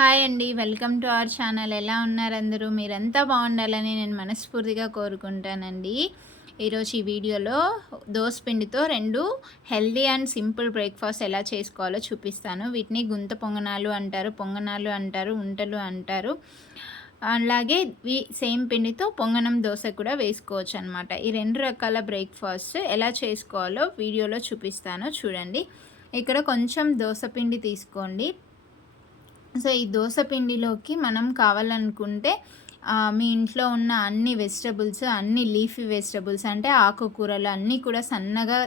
Hi అండి. Welcome to our channel. ఎలా ఉన్నారు అందరూ? మీరంతా బాగుండాలని నేను మనస్ఫూర్తిగా కోరుకుంటానండి. ఈరోజు ఈ వీడియోలో పిండితో రెండు హెల్దీ అండ్ సింపుల్ బ్రేక్ఫాస్ట్ ఎలా చేసుకోవాలో చూపిస్తాను. వీటిని గుంత పొంగనాలు అంటారు పొంగనాలు అంటారు ఉంటలు అంటారు. అలాగే ఈ సేమ్ పిండితో పొంగనం దోశ కూడా వేసుకోవచ్చు అనమాట ఈ రెండు రకాల బ్రేక్ఫాస్ట్ ఎలా చేసుకోవాలో వీడియోలో చూపిస్తాను. చూడండి. ఇక్కడ కొంచెం దోశ పిండి తీసుకోండి. సో ఈ దోశ పిండిలోకి మనం కావాలనుకుంటే మీ ఇంట్లో ఉన్న అన్ని వెజిటబుల్స్ అన్ని లీఫీ వెజిటబుల్స్ అంటే ఆకుకూరలు అన్నీ కూడా సన్నగా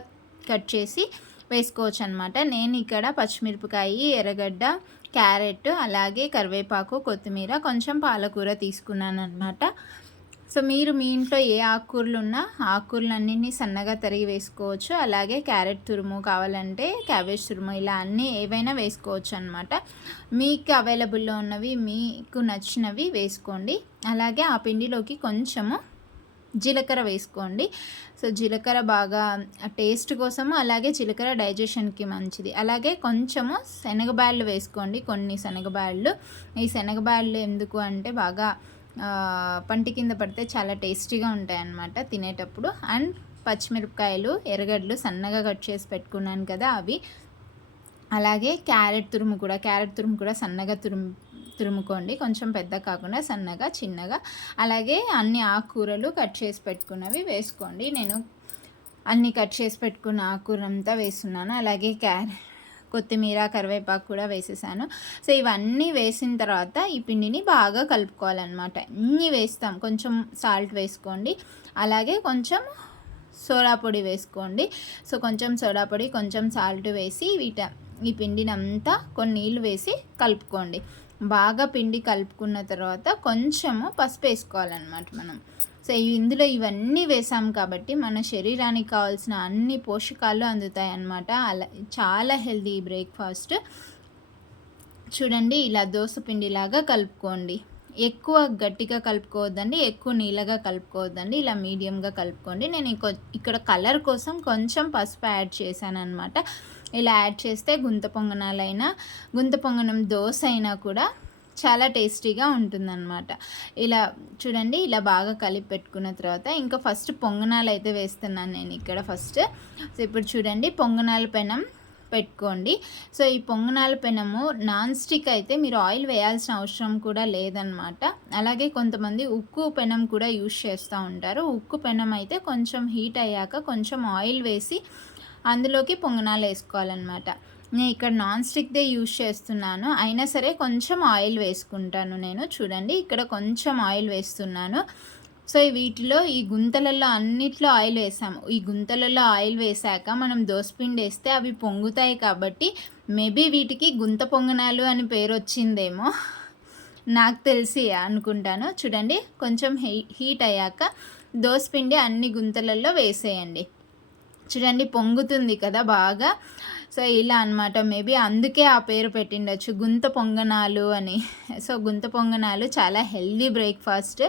కట్ చేసి వేసుకోవచ్చు అనమాట నేను ఇక్కడ పచ్చిమిరపకాయ ఎర్రగడ్డ క్యారెట్ అలాగే కరివేపాకు కొత్తిమీర కొంచెం పాలకూర తీసుకున్నాను అనమాట సో మీరు మీ ఇంట్లో ఏ ఆకుకూరలు ఉన్నా ఆకుకూరలన్నింటినీ సన్నగా తరిగి వేసుకోవచ్చు. అలాగే క్యారెట్ తురుము కావాలంటే క్యాబేజ్ తురుము ఇలా అన్నీ ఏవైనా వేసుకోవచ్చు అనమాట మీకు అవైలబుల్లో ఉన్నవి మీకు నచ్చినవి వేసుకోండి. అలాగే ఆ పిండిలోకి కొంచెము జీలకర్ర వేసుకోండి. సో జీలకర్ర బాగా టేస్ట్ కోసము అలాగే జీలకర్ర డైజెషన్కి మంచిది. అలాగే కొంచెము శనగబాళ్ళు వేసుకోండి. కొన్ని శనగబాళ్ళు ఈ శనగబాళ్ళు ఎందుకు అంటే బాగా పంటి కింద పడితే చాలా టేస్టీగా ఉంటాయన్నమాట తినేటప్పుడు. అండ్ పచ్చిమిరపకాయలు ఎర్రగడ్డలు సన్నగా కట్ చేసి పెట్టుకున్నాను కదా అవి. అలాగే క్యారెట్ తురుము కూడా క్యారెట్ తురుము కూడా సన్నగా తురుము తురుముకోండి. కొంచెం పెద్ద కాకుండా సన్నగా చిన్నగా. అలాగే అన్ని ఆకుకూరలు కట్ చేసి పెట్టుకున్నవి వేసుకోండి. నేను అన్ని కట్ చేసి పెట్టుకున్న ఆకుకూర అంతా వేస్తున్నాను. అలాగే క్యారెట్ కొత్తిమీర కరివేపాకు కూడా వేసేసాను. సో ఇవన్నీ వేసిన తర్వాత ఈ పిండిని బాగా కలుపుకోవాలన్నమాట. ఇన్ని వేస్తాం. కొంచెం సాల్ట్ వేసుకోండి. అలాగే కొంచెం సోడా పొడి వేసుకోండి. సో కొంచెం సోడా పొడి కొంచెం సాల్ట్ వేసి వీట ఈ పిండిని అంతా కొన్ని నీళ్ళు వేసి కలుపుకోండి. బాగా పిండి కలుపుకున్న తర్వాత కొంచెము పసుపు వేసుకోవాలన్నమాట మనం. సో ఇందులో ఇవన్నీ వేసాం కాబట్టి మన శరీరానికి కావాల్సిన అన్ని పోషకాలు అందుతాయి అన్నమాట అలా చాలా హెల్దీ బ్రేక్ఫాస్ట్. చూడండి ఇలా దోశ పిండిలాగా కలుపుకోండి. ఎక్కువ గట్టిగా కలుపుకోవద్దండి ఎక్కువ నీళ్ళగా కలుపుకోవద్దండి ఇలా మీడియంగా కలుపుకోండి. నేను ఇక్కడ కలర్ కోసం కొంచెం పసుపు యాడ్ చేశాను అనమాట ఇలా యాడ్ చేస్తే గుంత పొంగనాలైనా గుంత పొంగనం దోశ అయినా కూడా చాలా టేస్టీగా ఉంటుందన్నమాట. ఇలా చూడండి ఇలా బాగా కలిపి పెట్టుకున్న తర్వాత ఇంకా ఫస్ట్ పొంగనాలు అయితే వేస్తున్నాను నేను ఇక్కడ ఫస్ట్. సో ఇప్పుడు చూడండి పొంగనాల పెనం పెట్టుకోండి. సో ఈ పొంగనాల పెనము నాన్ స్టిక్ అయితే మీరు ఆయిల్ వేయాల్సిన అవసరం కూడా లేదనమాట అలాగే కొంతమంది ఉక్కు పెనం కూడా యూజ్ చేస్తూ ఉంటారు. ఉక్కు పెనం అయితే కొంచెం హీట్ అయ్యాక కొంచెం ఆయిల్ వేసి అందులోకి పొంగనాలు వేసుకోవాలన్నమాట. నేను ఇక్కడ నాన్ స్టిక్దే యూజ్ చేస్తున్నాను. అయినా సరే కొంచెం ఆయిల్ వేసుకుంటాను నేను. చూడండి ఇక్కడ కొంచెం ఆయిల్ వేస్తున్నాను. సో వీటిలో ఈ గుంతలలో అన్నిట్లో ఆయిల్ వేసాము. ఈ గుంతలలో ఆయిల్ వేసాక మనం దోసపిండి వేస్తే అవి పొంగుతాయి కాబట్టి మేబీ వీటికి గుంత పొంగనాలు అని పేరు వచ్చిందేమో. నాకు తెలిసి అనుకుంటాను. చూడండి కొంచెం హీట్ అయ్యాక దోసపిండి అన్ని గుంతలలో వేసేయండి. చూడండి పొంగుతుంది కదా బాగా. సో ఇలా అనమాట మేబీ అందుకే ఆ పేరు పెట్టిండొచ్చు. గుంత పొంగనాలు అని. సో గుంత పొంగనాలు చాలా హెల్దీ బ్రేక్ఫాస్ట్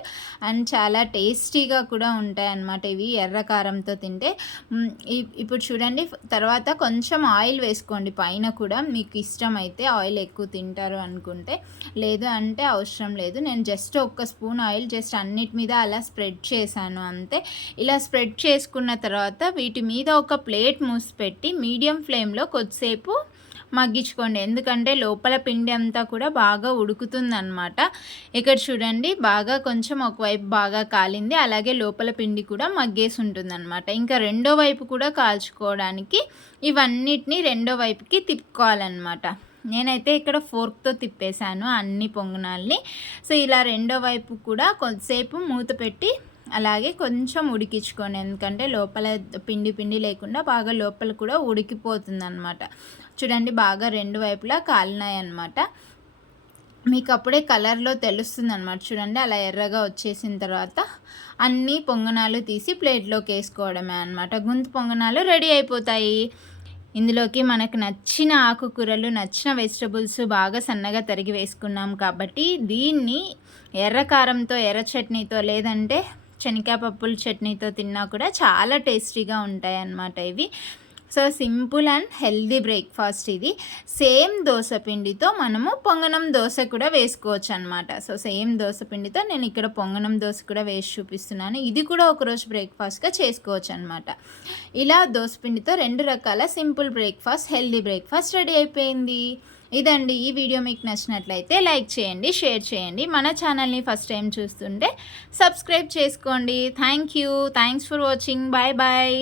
అండ్ చాలా టేస్టీగా కూడా ఉంటాయి అన్నమాట ఇవి ఎర్ర కారంతో తింటే. ఇప్పుడు చూడండి తర్వాత కొంచెం ఆయిల్ వేసుకోండి. పైన కూడా మీకు ఇష్టం అయితే ఆయిల్ ఎక్కువ తింటారు అనుకుంటే. లేదు అంటే అవసరం లేదు. నేను జస్ట్ ఒక్క స్పూన్ ఆయిల్ జస్ట్ అన్నిటి మీద అలా స్ప్రెడ్ చేశాను అంతే. ఇలా స్ప్రెడ్ చేసుకున్న తర్వాత వీటి మీద ఒక ప్లేట్ మూసి పెట్టి మీడియం ఫ్లేమ్లో కొద్దిసేపు మగ్గించుకోండి. ఎందుకంటే లోపల పిండి అంతా కూడా బాగా ఉడుకుతుందనమాట ఇక్కడ చూడండి బాగా కొంచెం ఒకవైపు బాగా కాలింది అలాగే లోపల పిండి కూడా మగ్గేసి ఉంటుందన్నమాట. ఇంకా రెండో వైపు కూడా కాల్చుకోవడానికి ఇవన్నిటిని రెండో వైపుకి తిప్పుకోవాలన్నమాట. నేనైతే ఇక్కడ ఫోర్క్తో తిప్పేశాను అన్ని పొంగనాల్ని. సో ఇలా రెండో వైపు కూడా కొద్దిసేపు మూత పెట్టి అలాగే కొంచెం ఉడికించుకోండి. ఎందుకంటే లోపల పిండి పిండి లేకుండా బాగా లోపల కూడా ఉడికిపోతుంది అనమాట చూడండి బాగా రెండు వైపులా కాలినాయి అనమాట మీకు అప్పుడే కలర్లో తెలుస్తుంది అనమాట చూడండి అలా ఎర్రగా వచ్చేసిన తర్వాత అన్ని పొంగనాలు తీసి ప్లేట్లోకి వేసుకోవడమే అనమాట గుంత పొంగనాలు రెడీ అయిపోతాయి. ఇందులోకి మనకు నచ్చిన ఆకుకూరలు నచ్చిన వెజిటబుల్స్ బాగా సన్నగా తరిగి వేసుకున్నాం కాబట్టి దీన్ని ఎర్ర కారంతో ఎర్ర చట్నీతో లేదంటే శనగకాయ పప్పుల చట్నీతో తిన్నా కూడా చాలా టేస్టీగా ఉంటాయి అన్నమాట ఇవి. So simple and healthy breakfast ఇది. సేమ్ దోశ పిండితో మనము పొంగనం దోశ కూడా వేసుకోవచ్చు అనమాట సో సేమ్ దోశ పిండితో నేను ఇక్కడ పొంగనం దోశ కూడా వేసి చూపిస్తున్నాను. ఇది కూడా ఒకరోజు బ్రేక్ఫాస్ట్గా చేసుకోవచ్చు అనమాట ఇలా దోశ పిండితో రెండు రకాల simple breakfast healthy breakfast ready అయిపోయింది. ఇదండి ఈ వీడియో మీకు నచ్చినట్లయితే లైక్ చేయండి షేర్ చేయండి. మన ఛానల్ని ఫస్ట్ టైం చూస్తుంటే సబ్స్క్రైబ్ చేసుకోండి. Thank you. Thanks for watching. Bye bye